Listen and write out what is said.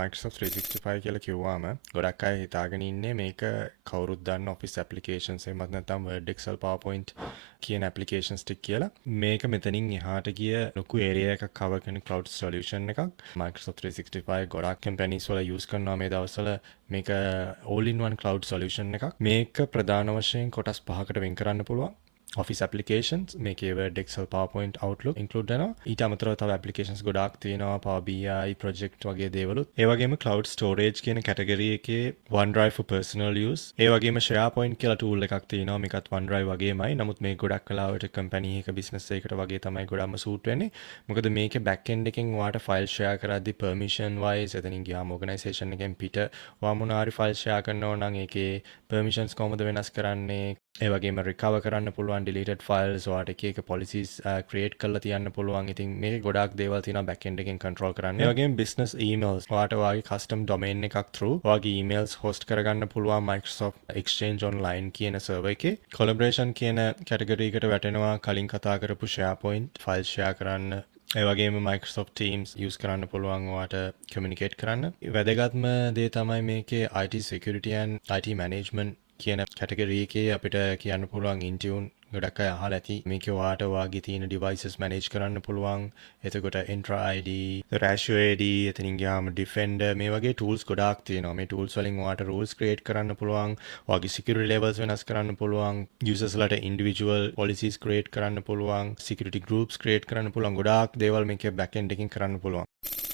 Microsoft 365 කියලා කිව්වාම ගොඩක් අය හිතාගෙන ඉන්නේ මේක කවුරුත් දන්න Office applications එහෙමත් නැත්නම් Word Excel PowerPoint කියන applications ටික කියලා. මේක මෙතනින් එහාට ගිය ලොකු area එකක් cover කරන cloud solution එකක්. Microsoft 365 ගොඩක් companies වල use කරනවා මේ දවස්වල මේක all in one cloud solution එකක්. මේක ප්‍රධාන වශයෙන් කොටස් පහකට වෙන් කරන්න පුළුවන්. Office applications මේකේ Word, Excel, PowerPoint, Outlook include වෙනවා. ඊට අමතරව තව applications ගොඩාක් තියෙනවා. Power BI, project වගේ දේවලුත්. ඒ වගේම cloud storage කියන category එකේ OneDrive for personal use. ඒ වගේම SharePoint කියලා tool එකක් තියෙනවා. මේකත් OneDrive වගේමයි. නමුත් මේ ගොඩක් වෙලාවට company එක business එකකට වගේ තමයි ගොඩක්ම suit වෙන්නේ. මොකද මේකේ back end එකෙන් ඔයාට file share කරද්දී permission wise එතනින් ගියාම organization එකෙන් පිට ඔයා මොනාරි file share කරනවා නම් ඒකේ permissions කොහොමද වෙනස් කරන්නේ? ඒ වගේම recover කරන්න පුළුවන් deleted files ඔයාට එක එක policies create කරලා තියන්න පුළුවන්. ඉතින් මේකේ ගොඩාක් දේවල් තියෙනවා back end එකෙන් control කරන්න. ඒ වගේම business emails ඔයාට ඔයාගේ custom domain එකක් through ඔයාගේ emails host කරගන්න පුළුවන් Microsoft Exchange Online කියන server එකේ. collaboration කියන category එකට වැටෙනවා කලින් කතා කරපු SharePoint file share කරන්න. ඒ වගේම Microsoft Teams use කරන්න පුළුවන් ඔයාට communicate කරන්න. වැදගත්ම දේ තමයි මේකේ IT security and IT management කියන කැටගරි එකේ අපිට කියන්න පුළුවන් Intune ගොඩක් අය අහලා ඇති. මේකේ ඔයාට ඔයාගේ තියෙන devices manage කරන්න පුළුවන්. එතකොට Entra ID, Ratio AD, එතනින් ගියාම Defender මේ වගේ tools ගොඩාක් තියෙනවා. මේ tools වලින් ඔයාට rules create කරන්න පුළුවන්. ඔයාගේ security levels වෙනස් කරන්න පුළුවන්. users ලට individual policies create කරන්න පුළුවන්. security groups create කරන්න පුළුවන්. ගොඩාක් දේවල් මේකේ back end එකකින් කරන්න පුළුවන්.